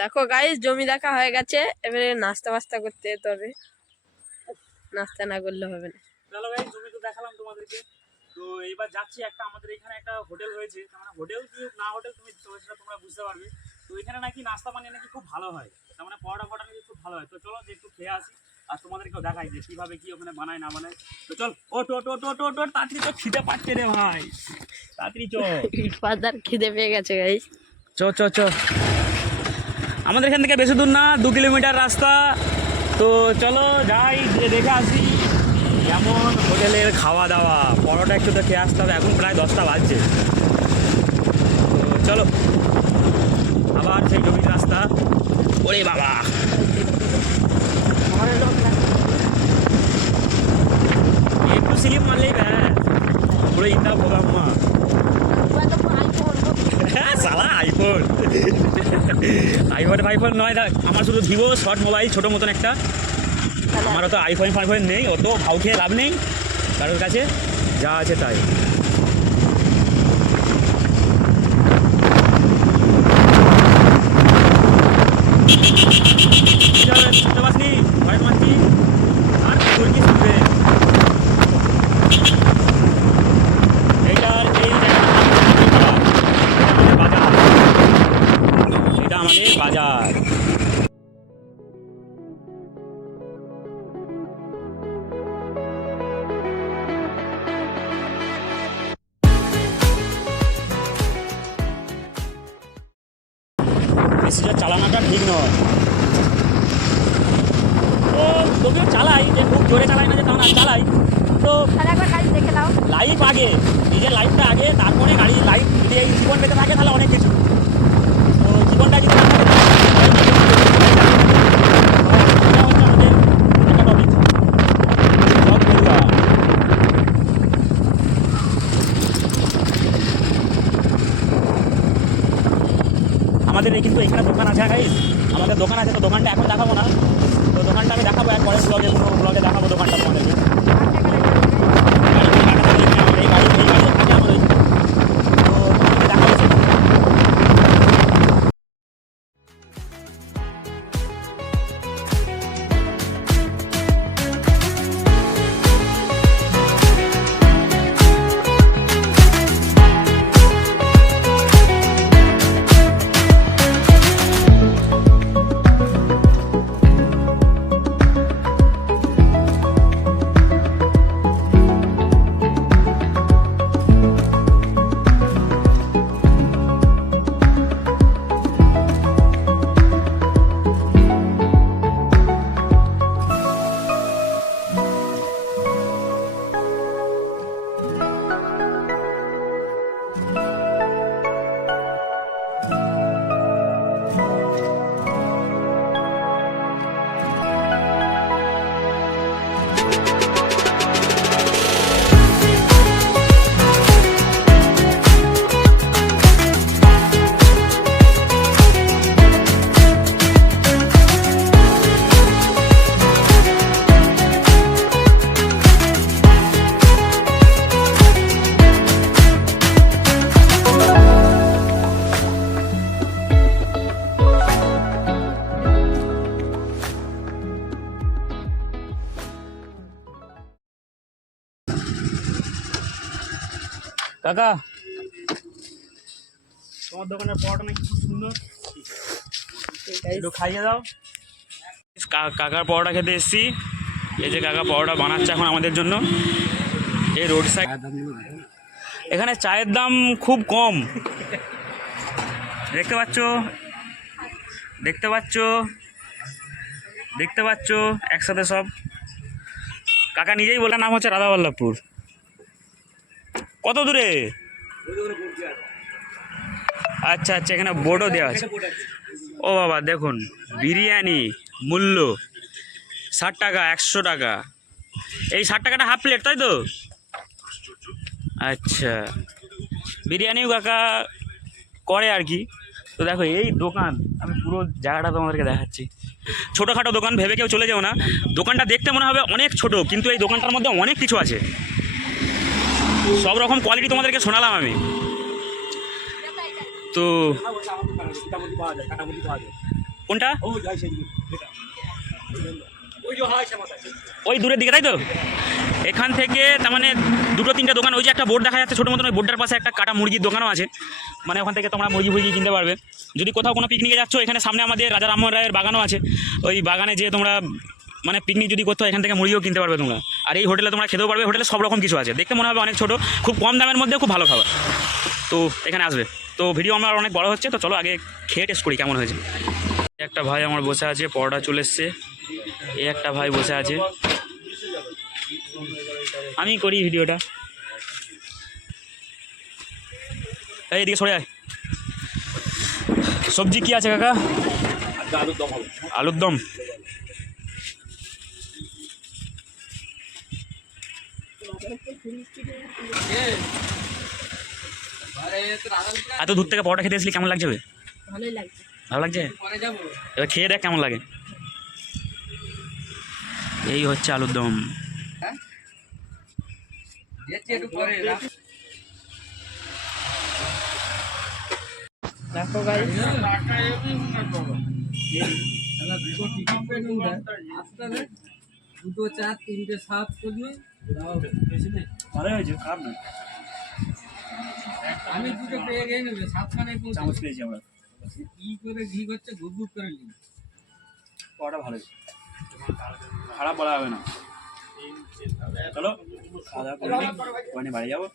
দেখো গাইস, জমি দেখা হয়ে গেছে, এবারে নাস্তা বাস্তা করতে যেতে হবে। নাস্তা না করলে হবে না। চলো গাইস, জমি তো দেখালাম তোমাদেরকে। তো এবার যাচ্ছি একটা, আমাদের এখানে একটা হোটেল হয়েছে, মানে হোটেল কি না হোটেল তুমি সেটা তোমরা বুঝতে পারবে। তো এখানে নাকি নাস্তা পানি নাকি খুব ভালো হয়, তার মানে পরোটা ফটা নাকি খুব ভালো হয়। তো চলো যে একটু খেয়ে আসি, আর তোমাদেরকেও দেখাই যে কিভাবে কি ওখানে বানায় না বানায়। তো চল, ওট ওট ওট ওট ওট ওট, তাড়াতাড়ি তো খিদে পাচ্ছে রে ভাই, তাড়াতাড়ি চল। ফাদার খিদে পেয়ে গেছে গাইস। চ চ চ, আমাদের এখান থেকে বেশি দূর না, 2 কিলোমিটার রাস্তা। তো চলো যাই, গিয়ে দেখে আসি যেমন হোটেলের খাওয়া দাওয়া। পরোটা একটু তো খেয়ে আসতে হবে, এখন প্রায় 10টা বাজছে। তো চলো, আবার সেই জমির রাস্তা। ওরে বাবা, একটু স্লিপ মারলেই ব্যাস পুরো ইন্দা ভোগা মা। সালা আইফোন, আইফোন নয়, আমার শুধু ভিভো শর্ট মোবাইল, ছোটো মতন একটা। আমারও তো আইফোন ফাইফোন নেই, অত ভাও খেয়ে লাভ নেই কারোর কাছে, যা আছে তাই। শুনতে পাসনি ভয় মারছি, আর তোর কি শুনবে। এইটার এই বাজার, এটা আমাদের বাজার। বেশিটা চালানোটা ঠিক নয়। তো যদিও চালাই, যে খুব জোরে চালাই না, যে তখন আর চালাই। তো গাড়ি দেখে নাও, লাইফ আগে, নিজের লাইফটা আগে, তারপরে গাড়ি। লাইফ যদি এই জীবন পেতে থাকে তাহলে অনেক কিছু। তো জীবনটা যদি না থাকে আমাদের একটা টপিক সব বন্ধুরা। আমাদের কিন্তু এখানে দোকান আছে গাইস, আমাদের দোকান আছে। তো দোকানটা এখন দেখাবো না, তো দোকানটা আমি দেখাবো এক পরের ব্লগে, কোনো ব্লগে দেখাবো দোকানটা তোমাদেরকে। এই গাড়ি থাকে আমার ওই, তো দেখা হচ্ছে। কাকা, তোমার দোকানের পরোটা নাকি খুব সুন্দর, একটু খাইয়ে দাও। কাকার পরোটা খেতে এসেছি। এই যে কাকা পরোটা বানাচ্ছে এখন আমাদের জন্য, এই রোড সাইড। এখানে চায়ের দাম খুব কম, দেখতে পাচ্ছ, দেখতে পাচ্ছ, দেখতে পাচ্ছ একসাথে সব। কাকা নিজেই বলার নাম হচ্ছে রাধাবল্লভপুর। কত দূরে? আচ্ছা আচ্ছা, এখানে বোর্ডও দেওয়া আছে। ও বাবা, দেখুন বিরিয়ানি মূল্য 60 টাকা, 100 টাকা। এই 60 টাকাটা হাফ প্লেট, তাই তো? আচ্ছা, বিরিয়ানিও কাকা করে আর কি। তো দেখো এই দোকান, আমি পুরো জায়গাটা তোমাদেরকে দেখাচ্ছি। ছোটোখাটো দোকান ভেবে কেউ চলে যাও না, দোকানটা দেখতে মনে হবে অনেক ছোট, কিন্তু এই দোকানটার মধ্যে অনেক কিছু আছে, সব রকম কোয়ালিটি তোমাদেরকে শোনালাম আমি। তো কোনটা? ওই দূরের দিকে, তাই তো? এখান থেকে তার মানে 2-3টে দোকান, ওই যে একটা বোর্ড দেখা যাচ্ছে ছোটো মতন, ওই বোর্ডটার পাশে একটা কাটা মুরগির দোকানও আছে। মানে ওখান থেকে তোমরা মুরগি কিনতে পারবে। যদি কোথাও কোনো পিকনিকে যাচ্ছ, এখানে সামনে আমাদের রাজা রামমোহন রায়ের বাগানও আছে, ওই বাগানে যেয়ে তোমরা মানে পিকনিক যদি করতে হয় এখান থেকে মুরগিও কিনতে পারবে তোমরা। আর এই হোটেলে তোমরা খেতেও পারবে। হোটেলে সব রকম কিছু আছে, দেখতে মনে হবে অনেক ছোটো, খুব কম দামের মধ্যে খুব ভালো খাবার। তো এখানে আসবে। তো ভিডিও আমার অনেক বড় হচ্ছে, তো চলো আগে খেয়ে টেস্ট করি কেমন হয়েছে। একটা ভাই আমার বসে আছে, পরোটা চলে এসছে। এই একটা ভাই বসে আছে, আমি করি ভিডিওটা। এইদিকে সরে আয়। সবজি কি আছে কাকা? আলুর দম। এত দূর থেকে পরোটা খেতে আসলি কেমন লাগছে? ভালোই লাগছে। ভালো লাগছে? এবার খেয়ে দেখ কেমন লাগে। এই হচ্ছে আলুর দম। দেখো গাইস, দুটো চা 3টে সাত করবে, ভালো হয়েছে, খারাপ না। আমি দুটো পেয়ে গিয়ে নেবে 7খানে চামচ পেয়েছি আমরা। কি করে ঘি করছে গুপ করে নিন। পরোটা ভালো, খারাপ বলা হবে না। চলো খাওয়া দাওয়া করে নিই, বাড়ি যাবো।